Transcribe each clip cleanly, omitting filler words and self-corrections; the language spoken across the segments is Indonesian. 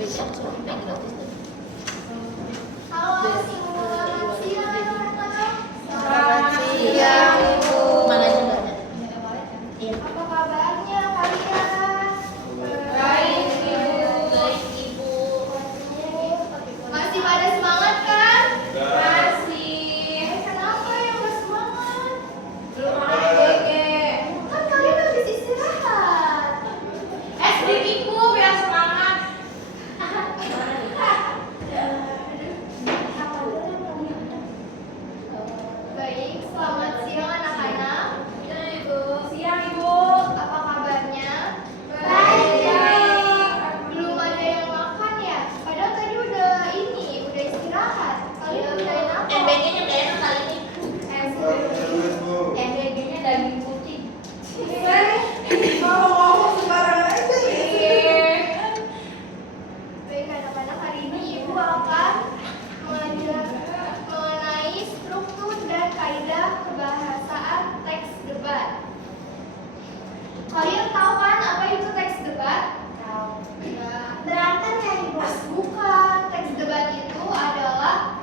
besok sampai gratis. Halo, selamat siang. Selamat siang, Ibu. Mana aja Mbak? Iya. Apa kabarnya kalian? Baik, Ibu. Baik, Ibu. Masih pada semangat kan? Masih. Kenapa yang nggak semangat? Belum ada GG. Kan kalian habis istirahat. Sedikit Bu, biar semangat. Baik, selamat siang anak-anak. Siang, Ibu. Apa kabarnya? Baik. Belum ada yang makan ya? Padahal tadi udah istirahat. Kalian udah apa? MBG-nya udah enak kali ini. MBG-nya daging putih. Baik anak-anak, hari ini Ibu akan mengajar mengenai struktur dan kaidah kebahasaan teks debat. Kalian tahu kan apa itu teks debat? Tahu. Berantem ya Ibu? Bukan. Teks debat itu adalah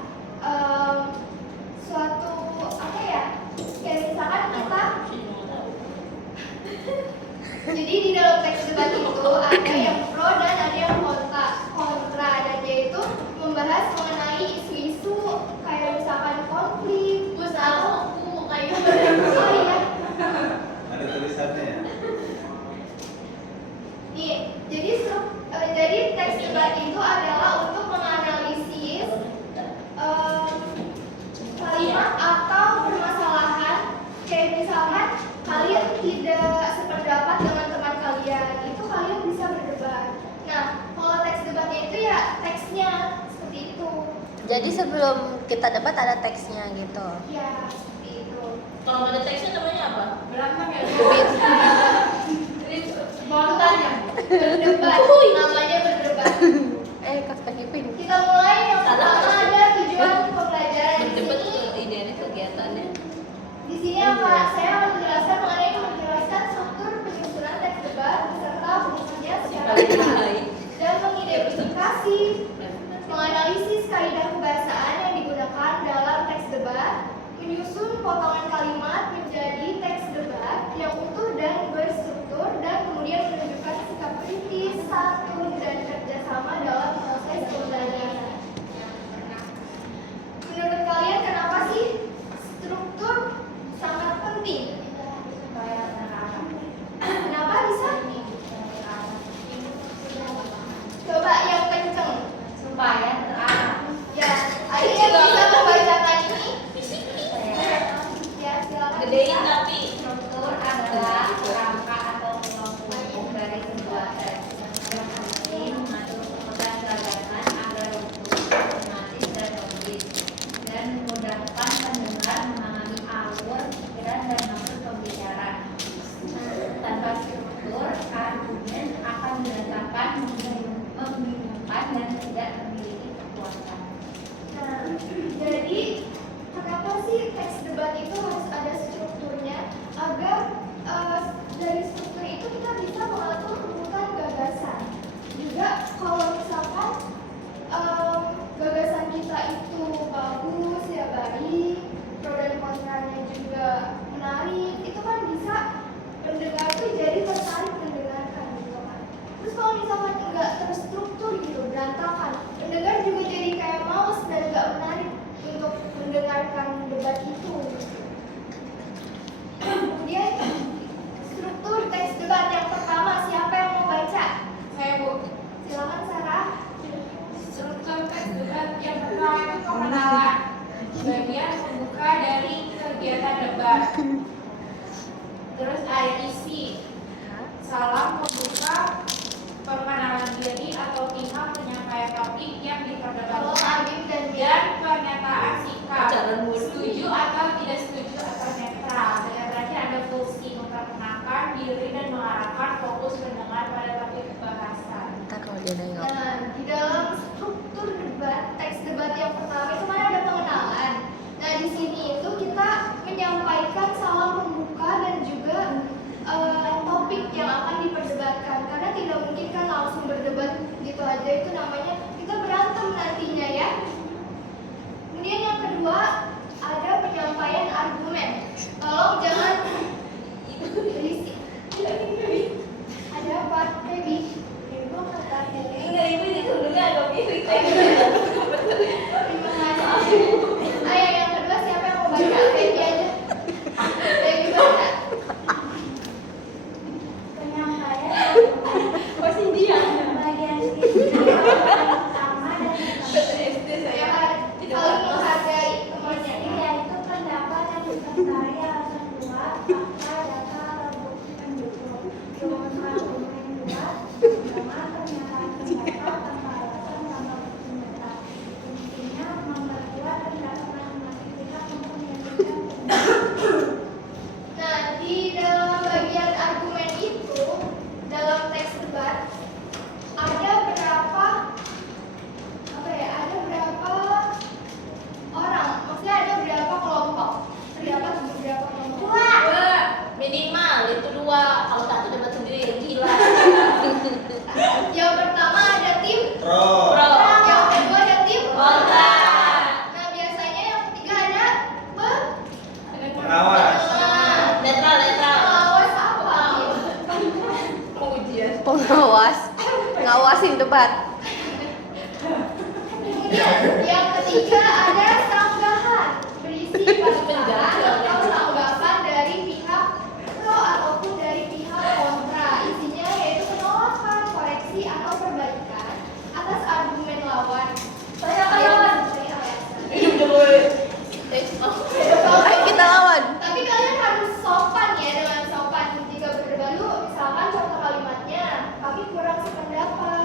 suatu apa ya? Kayak misalkan kita. Jadi di dalam teks debat itu ada yang pro dan ada yang kontra dan dia itu membahas mengenai isu-isu kayak misalkan konflik, atau kayak oh iya. Ada tulisannya ya? Nih, jadi teks debat itu adalah untuk menganalisis kalimat atau permasalahan kayak misalkan kalian tidak sependapat dengan teman kalian, itu kalian bisa berdebat. Nah, kalau teks debatnya itu ya teksnya seperti itu. Jadi sebelum kita debat ada teksnya gitu. Ya, seperti itu. Kalau nggak ada teksnya namanya apa? Berantem ya. Spontan ya. Berdebat, namanya berdebat. Kak Ipin. Kita mulai yang Salah pertama pasti. ada tujuan pembelajaran di Berdebat sini. tuh idealnya kegiatannya. Di sini saya akan menjelaskan struktur penyusunan teks debat beserta fungsinya secara detail dan mengidentifikasi, menganalisis kaidah kebahasaan yang digunakan dalam teks debat, menyusun potongan kalimat menjadi teks debat yang utuh dan berstruktur, dan kemudian menunjukkan sikap kritis, santun, dan kerjasama dalam proses pembelajaran. Menurut kalian kenapa sih struktur sangat penting? Kenapa bisa? Coba yang kenceng. Supaya terarah. Ya, ada yang bisa membacakan ini? Ya, silakan. Gedein tapi. Struktur adalah kerangka atau penghubung dari sebuah teks yang penting mengatur kemudahan peradaban agar utuh, sistematis dan logis, dan memudahkan pendengar memahami alur, pikiran, dan maksud pembicara. Tanpa struktur, argumen akan berantakan, membingungkan, dan tidak memiliki kekuatan. Nah, jadi kenapa sih teks debat itu harus ada strukturnya agar dari struktur itu kita bisa mengatur kebutuhan gagasan. Juga kalau misalkan gagasan kita itu bagus ya baik, pro dan kontranya juga menarik, itu kan bisa pendengar tuh jadi tertarik mendengarkan gitu kan. Terus kalau misalkan enggak terstruktur gitu, berantakan, pendengar juga jadi kayak males dan enggak menarik untuk mendengarkan debat itu gitu. Kemudian struktur teks debat yang pertama, siapa yang mau baca? Saya Bu. Silakan Sarah. Struktur teks debat yang pertama itu pengenalan, bagian pembuka dari kegiatan debat. Terus ada isi, salam pembuka, perkenalan diri atau pihak penyampaian topik yang Kalau diperdebatkan, Abim dan Mia. dan pernyataan sikap, Pacaran mulu. setuju atau tidak setuju atau netral. Dan yang terakhir ada fungsi, memperkenalkan diri dan mengarahkan fokus pendengar pada topik bahasan. Ntar kalau dia nengok. Nah, di dalam struktur debat, teks debat yang pertama itu kan ada pengenalan. Nah, di sini itu kita menyampaikan salam pembuka dan juga topik yang akan diperdebatkan, karena tidak mungkin kan langsung berdebat gitu aja, itu namanya kita berantem nantinya ya. Kemudian yang kedua ada penyampaian argumen. Tolong jangan berisik. Ada apa, Baby? Ibu kata Enggak, ibu ditunduknya agak miring. terima kasih. Ayo yang kedua siapa yang mau baca? Baby aja. Baby baca. Penyampaian Pasti dia. bagian sini utama dan Ya, saling menghargai temannya. yaitu pendapat yang disertai alasan kuat, fakta, data, atau bukti pendukung. Rumus argumen kuat, terutama pernyataan pendapat tanpa alasan tanpa bukti nyata. Intinya memperkuat pendapat masing-masing pihak untuk meyakinkan pendapat. Nah, di dalam bagian argumen itu, dalam teks debat ada berapa orang? Maksudnya ada berapa kelompok? Terdapat beberapa kelompok. Dua. Minimal itu dua. Kalau satu debat sendiri gila. Yang pertama ada tim Pro. Pro. yang kedua ada tim Kontra. Nah, biasanya yang ketiga ada Pengawas. Netral. pengawas apa? Ujian. Pengawas, ngawasin debat. Kemudian yang ketiga ada sanggahan berisi bantahan atau tanggapan dari pihak pro ataupun dari pihak kontra. Isinya yaitu penolakan, koreksi atau perbaikan atas argumen lawan. Saya Yang kawan. sesuai alasan. Ini udah boleh. Ayo kita lawan. Tapi kalian harus sopan ya, dengan sopan. Jika berdebat lu, misalkan contoh kalimatnya, kami kurang sependapat.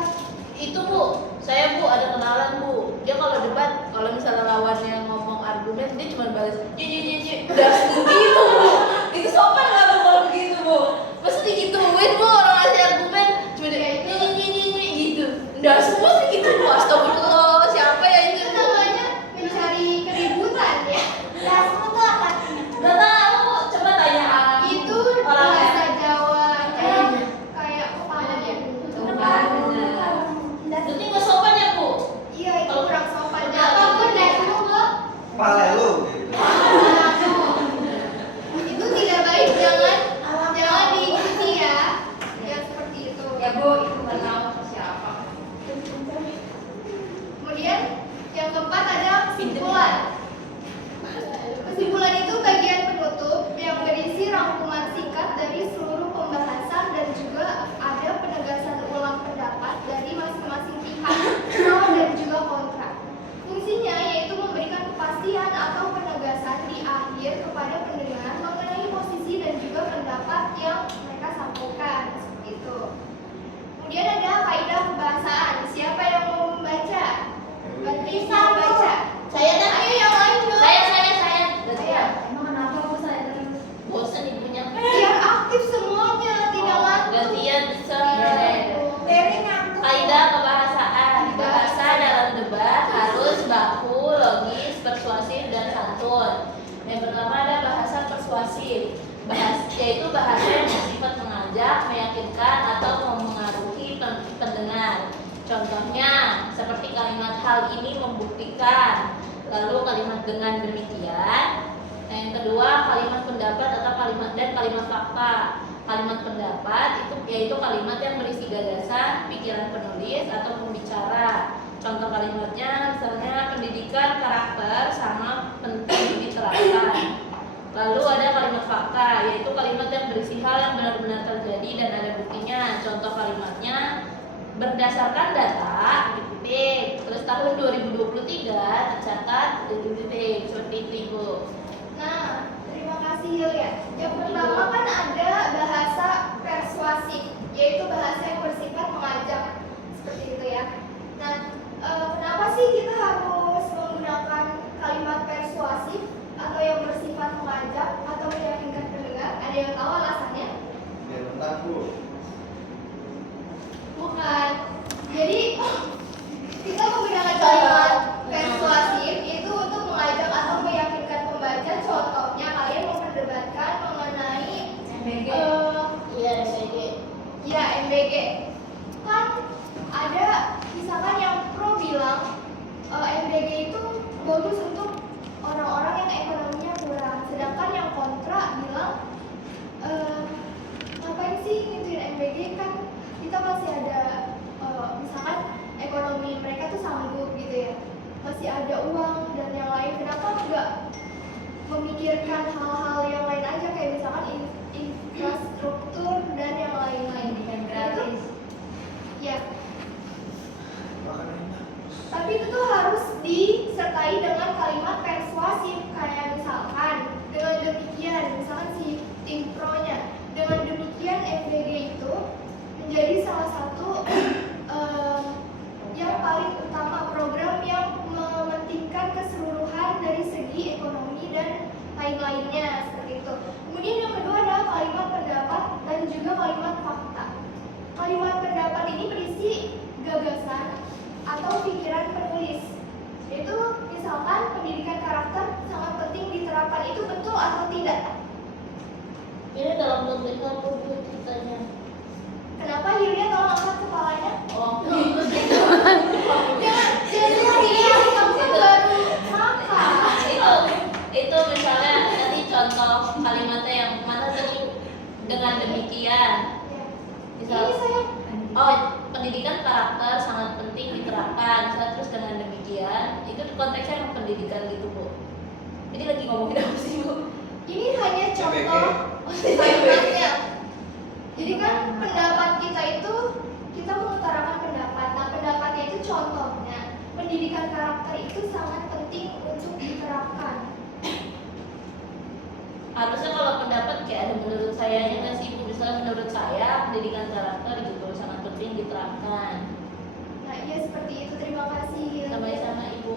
Itu Bu, saya Bu ada kenalan Bu. Dia kalau debat, kalau misalnya lawannya ngomong argumen, dia cuma balas ji. Udah gitu Bu. Itu sopan nggak Bu kalau begitu Bu? Masa digituin Bu orang ngasih argumen cuma ji gitu. Udah semua sih gitu Bu. Astagfirullah, siapa ya itu Itu Bu? namanya mencari keributan ya. Dasmu tuh apa artinya? Gak tahu Bu, coba tanya. Itu Orangnya. bahasa Jawa kayak kepala ya. Berarti nggak sopan ya Bu? Iya, itu kurang sopan. Apapun dasmu lo, Pale lu gitu. itu tidak baik, jangan diikuti ya. Ya seperti itu. Ya Bu, itu nggak tahu siapa. Kemudian yang keempat ada kesimpulan. Kesimpulan itu bagian penutup yang berisi rangkuman singkat dari seluruh pembahasan dan juga ada penegasan ulang pendapat dari masing-masing pihak pro dan juga kontra. Fungsinya yaitu memberikan kepastian atau penegasan di akhir kepada pendengar mengenai posisi dan juga pendapat yang mereka sampaikan. Seperti itu. Kemudian ada kaidah kebahasaan. Siapa yang mau membaca? Bisa baca. Saya dan Ayo yang lain dong. saya. Ayo. Emang kenapa aku saya terus? Bosan ibunya. Biar aktif semuanya, tidak ngantuk. Gantian Dari ngantuk. Kaidah kebahasaan. Bahasa dalam debat harus baku, logis, persuasif, dan santun. Yang pertama ada bahasa persuasif. Yaitu bahasa yang bersifat mengajak, meyakinkan, atau memengaruhi pendengar. Contohnya seperti kalimat hal ini membuktikan. Lalu kalimat dengan demikian. Nah, yang kedua kalimat pendapat atau kalimat fakta. Kalimat pendapat itu yaitu kalimat yang berisi gagasan, pikiran penulis atau pembicara. Contoh kalimatnya misalnya pendidikan karakter sama penting diterapkan. Lalu ada kalimat fakta, yaitu kalimat yang berisi hal yang benar-benar terjadi dan ada buktinya. Contoh kalimatnya berdasarkan data titik. Terus tahun 2023 tercatat titik seperti itu Ibu. Nah, terima kasih Hilya. Yang pertama kan ada bahasa persuasif, yaitu bahasa yang bersifat mengajak, seperti itu ya. Nah, kenapa sih kita harus menggunakan kalimat persuasif atau yang bersifat mengajak atau meyakinkan pendengar? Ada yang tahu alasannya? Biar menang Bu. Bukan. Jadi kita menggunakan kalimat persuasif itu untuk mengajak atau meyakinkan pembaca. Contohnya kalian memperdebatkan mengenai memikirkan hal-hal yang lain aja, kayak misalkan infrastruktur dan yang lain-lain. Pendidikan gratis. Ya. Tapi itu tuh harus disertai dengan kalimat persuasif, kayak misalkan dengan demikian, misalkan si tim pro-nya, dengan demikian MBG itu menjadi salah satu yang paling utama, program yang mementingkan keseluruhan dari segi ekonomi dan lain-lainnya, seperti itu. Kemudian yang kedua adalah kalimat pendapat dan juga kalimat fakta. Kalimat pendapat ini berisi gagasan atau pikiran penulis. Itu misalkan pendidikan karakter sangat penting diterapkan, itu betul atau tidak? Ini dalam konteks apa Bu ceritanya? Kenapa Hilya tolong angkat kepalanya? Oh, Jangan pilih kamu kan baru makan. itu misalnya tadi contoh kalimatnya yang mana tadi dengan demikian. Ya. Misal, Ini saya pendidikan karakter sangat penting diterapkan. Misal, terus dengan demikian itu konteksnya emang pendidikan gitu Bu. Ini lagi ngomongin apa sih Bu? ini hanya contoh kalimatnya. Jadi kan pendapat kita itu kita mengutarakan pendapat. Nah, pendapatnya itu contohnya. Pendidikan karakter itu sangat penting untuk diterapkan. Harusnya kalau pendapat kayak ada menurut saya nggak sih Bu? Misalnya menurut saya pendidikan karakter gitu sangat penting diterapkan. Nah, iya seperti itu. Terima kasih. Sama-sama Ibu.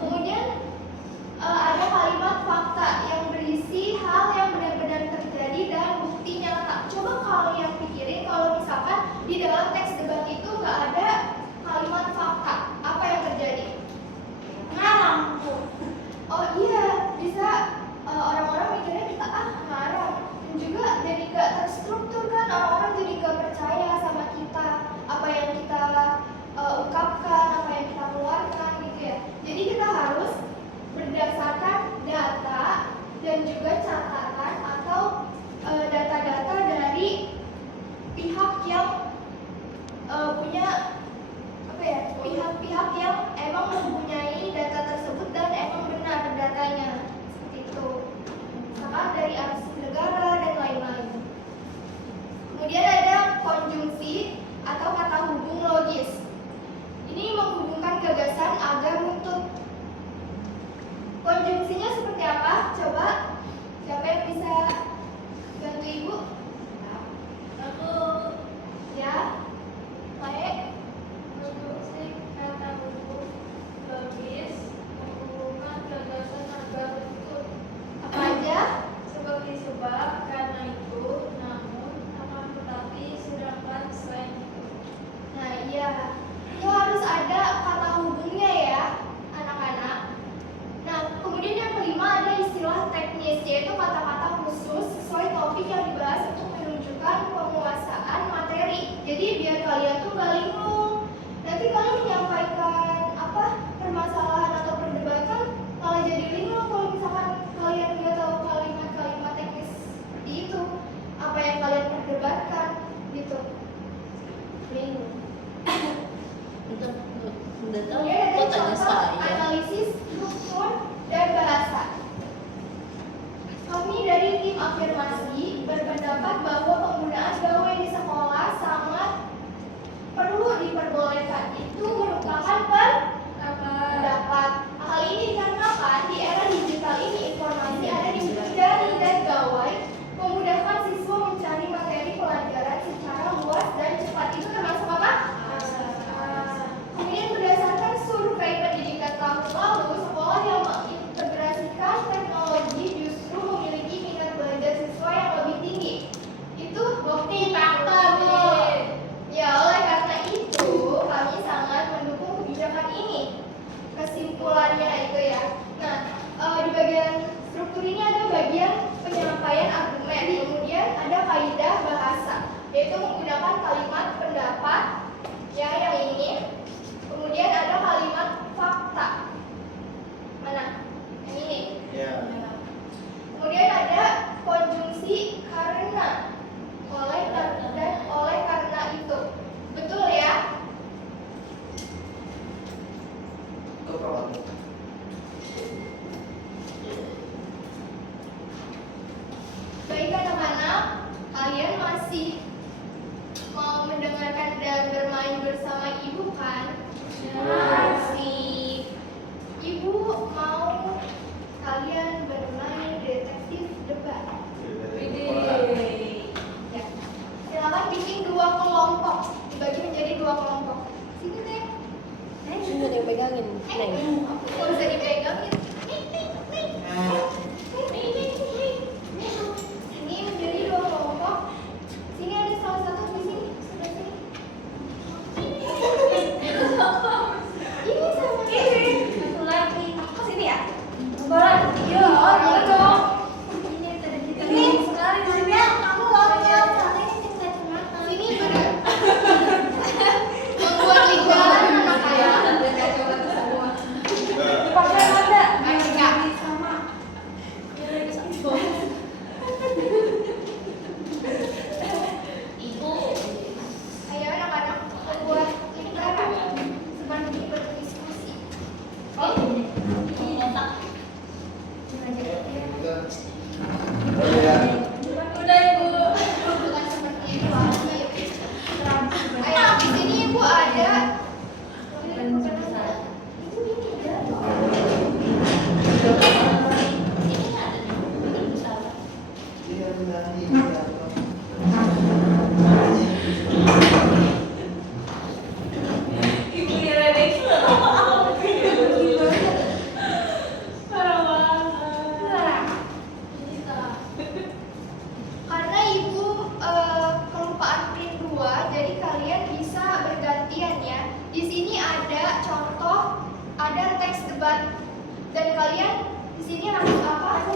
Kemudian ada kalimat fakta yang berisi hal yang benar-benar terjadi dan bukti nyata. Coba kalian pikirin kalau misalkan di dalam teks debat itu nggak ada kalimat fakta, apa yang terjadi? Ngarang. Oh iya, bisa orang-orang mikirnya kita ngarang. Dan juga jadi gak terstruktur kan, orang-orang jadi gak percaya sama kita, apa yang kita ungkapkan, apa yang kita keluarkan gitu ya. Jadi kita harus berdasarkan data dan juga catatan atau data-data dari pihak yang punya apa ya, pihak-pihak yang emang mempunyai data tersebut dan emang benar datanya, seperti itu. Misalkan dari arsip negara dan lain-lain. Kemudian ada konjungsi atau kata hubung logis. Ini menghubungkan gagasan agar runtut. Konjungsinya seperti apa? Coba siapa yang bisa bantu Ibu? Aku Ya, baik. konstruksi kata hubung logis menghubungkan gagasan agar runtut Apa aja? sebagai sebab, karena itu, namun, akan tetapi, sedangkan, selain itu. Nah, iya. Itu harus ada kata hubungnya ya, anak-anak. Nah, kemudian yang kelima ada istilah teknis, yaitu kata-kata khusus sesuai topik yang dibahas untuk menunjukkan penguasaan materi. Jadi biar kalian tuh gak linglung. Nanti kalian menyampaikan apa permasalahan atau perdebatan malah jadi linglung kalau misalkan kalian nggak tahu kalimat-kalimat teknis seperti itu, apa yang kalian perdebatkan gitu. Linglung. Udah tahu Kemudian ada kok tanya contoh saya. analisis struktur dan bahasa. Kami dari tim afirmasi berpendapat bahwa penggunaan gawe di sekolah sangat perlu diperbolehkan. Itu merupakan pendapat. Hal ini dikarenakan di era digital ini informasi ada di jari dan gawai, memudahkan siswa mencari materi pelajaran secara luas dan cepat. Itu termasuk apa? Kemudian berdasarkan pegangin, Neng. Nggak usah dipegangin. Ini menjadi dua kelompok. Sini ada salah satu di sini, sebelah sini. Ini sama ini. Satu lagi. Ke sini ya? Boleh. Iya, boleh dong. Ini sekali di sini. Kamu loncat. Sini bener. Membuat lingkaran anak kaya. Pakai ada. Enggak. Sama. Ibu. Ayo anak-anak membuat lingkaran sebelum berdiskusi. Oh, ini otak. Udah Ibu. Bukan seperti itu. Ayo di sini ibu ada. Ibu ini jatuh. Ini ada nih, besar. Ibu Irene itu parah banget. Karena ibu kelupaan print 2, jadi kalian bisa bergantian ya. Di sini ada contoh, ada teks debat, dan kalian di sini harus apa?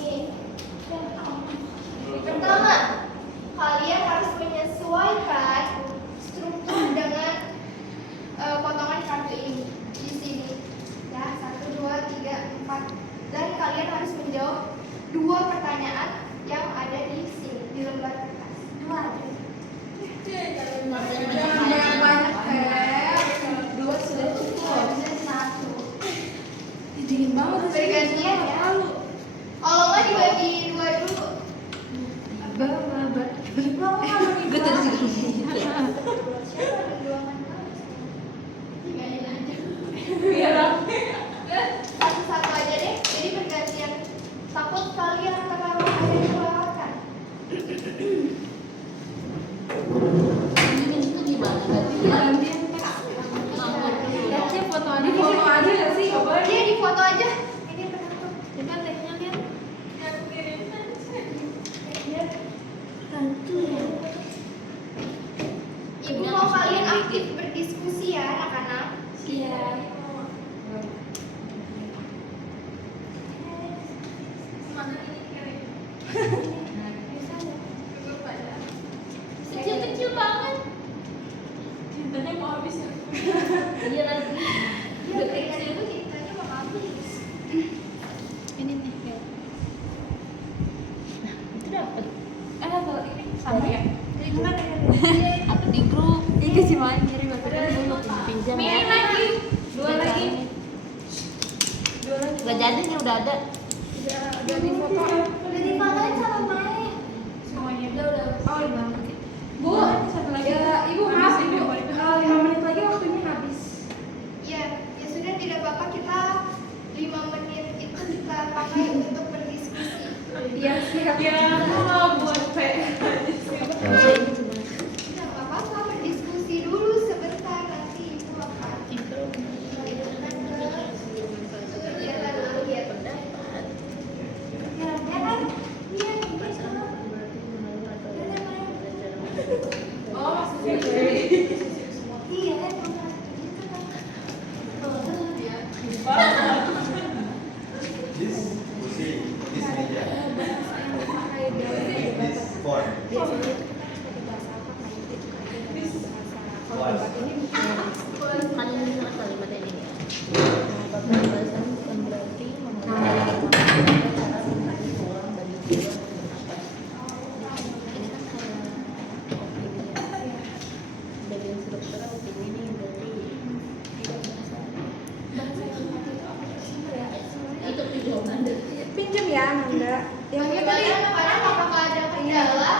Nih. Pertama, kalian harus menyesuaikan struktur dengan potongan kartu ini di sini. Ya, 1, 2, 3, 4. Dan kalian harus menjawab 2 pertanyaan yang ada di sini di lembar kertas. 2 aja. Banyak kayak 2 sudah cukup. Dingin banget. Bergantian ya. Kalau nggak dibagi 2 dulu. Gue tadi juga. Siapa ada 2 mana? Tinggalin aja. Biar rame. Satu-satu aja deh. Jadi bergantian. Takut kalian terlalu ada yang kelewatan. Ini itu gimana? Lihatnya foto aja. Di foto aja nggak sih? Coba Dia di foto aja. Ini penakut. Coba lihatnya lihat. Ibu mau kalian aktif berdiskusi ya anak-anak. Iya. Kecil-kecil banget. Tintanya mau habis ya. Iya lagi. Dia berikan ibu ceritanya mau habis. Ini nih. Itu dapat. Kalau ini sama ya. Jadi gimana ya? Apa di grup? Ini kasih main jadi makanya dulu pinjam Ini ya. lagi. 2 lagi. Gak jadi nih udah ada. Udah di foto. Udah difotoin sama main. Semuanya udah. Oh, iya. Bu, satu lagi. Ya, Ibu maaf Ibu. 5 menit lagi waktunya habis. Ya, ya sudah tidak apa-apa, kita 5 menit itu kita pakai untuk berdiskusi. Iya, siap. Ya, mau buat P. Tidak apa-apa, berdiskusi dulu sebentar, nanti ibu akan melanjutkan ke kegiatan akhir. Ya, ya kan? Iya, Oh, maksudnya iya kan? This meja. This phone. Kan ini sangat kalimat ini ya. Pembahasan bukan berarti memahami cara mencari uang bagi jiwa dan apa. Ini kan kayak opini ya. Dari instruktur opini ini berarti tidak bahasa itu perjuangan dari pinjam ya, Nanda. Yang Bagaimana anak-anak, apakah ada kendala?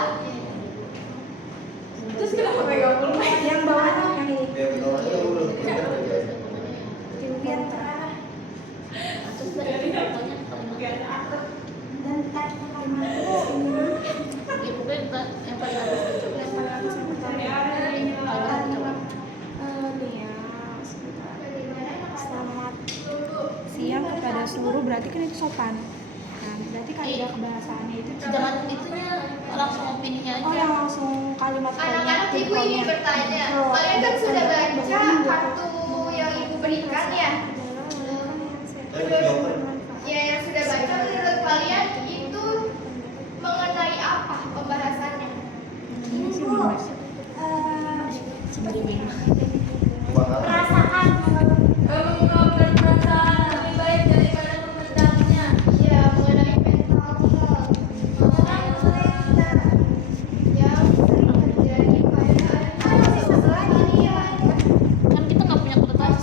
guru berarti kan itu sopan. Nah, berarti kaidah kebahasaannya itu Jangan itunya langsung opininya aja. oh yang langsung kalimat Anak-anak ibu ingin bertanya, kalian kan sudah baca kartu yang ibu berikan ya? Ya, yang sudah baca, menurut kalian itu mengenai apa pembahasannya? Mengungkapkan perasaan lebih baik daripada memendamnya. Ya, mengenai mental health. Yang sering terjadi pada seseorang kalian. Kan kita nggak punya kertas.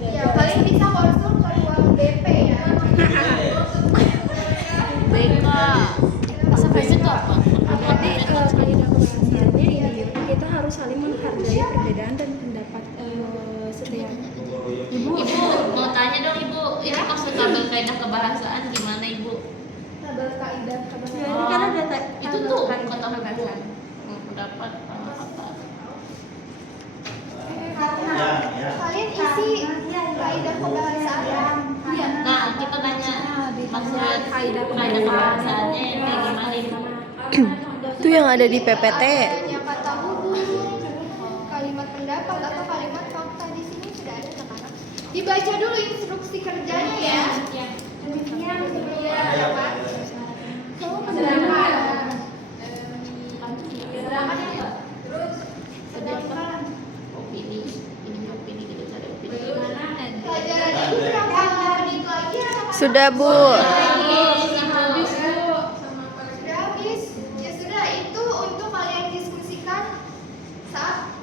Ya, kalian bisa konsul ke ruang DP ya. BK. Masa itu apa? Berarti kaidah kebahasaannya ini kita harus saling menghargai perbedaan dan pendapat setiap Ibu mau tanya dong ibu, ini maksud tabel kaidah kebahasaan gimana ibu? Tabel kaidah Ya, kebahasan. ini kan ada Itu tuh kata buku pendapat kata. Kalian isi kaidah kebahasaan. Iya. Nah kita tanya maksud kaidah kebahasaannya yang kayak gimana ibu? Itu yang ada di PPT. Adanya kata hubung, kalimat pendapat atau kalimat fakta di sini sudah ada anak-anak. Dibaca dulu instruksi kerjanya ya. Demikian sebelumnya dapat. Sedangkan sedangkan Opini, ini opini kita cari opini. pelajaran itu berapa menit lagi anak-anak? Sudah, Bu. Sudah habis. Ya sudah, itu untuk kalian diskusikan saat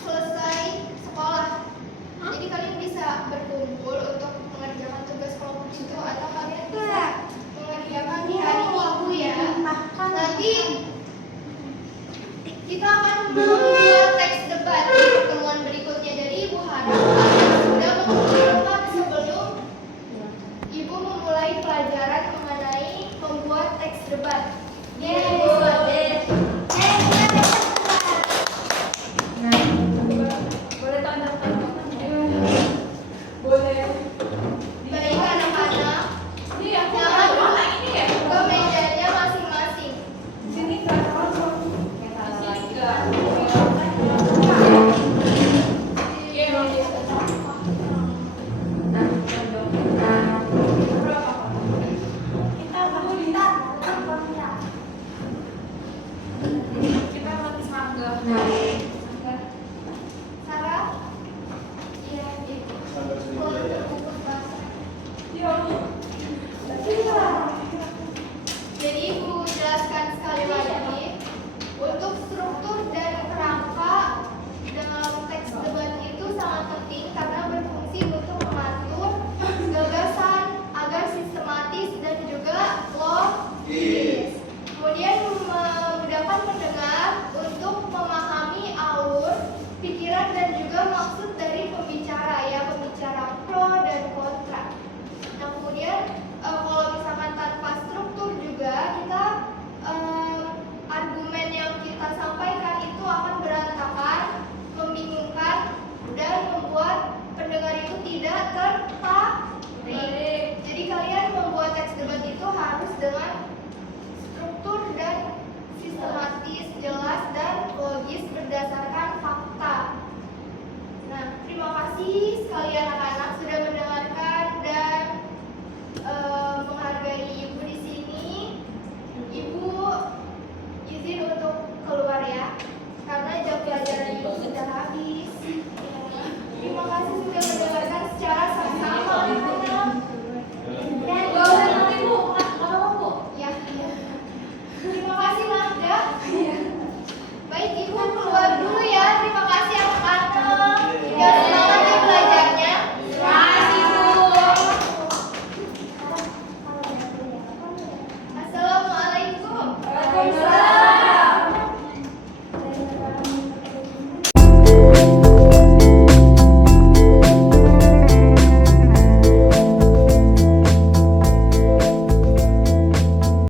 selesai sekolah. Jadi kalian bisa berkumpul untuk mengerjakan tugas kelompok itu atau kalian bisa mengerjakan di hari Minggu ya. Nanti kita akan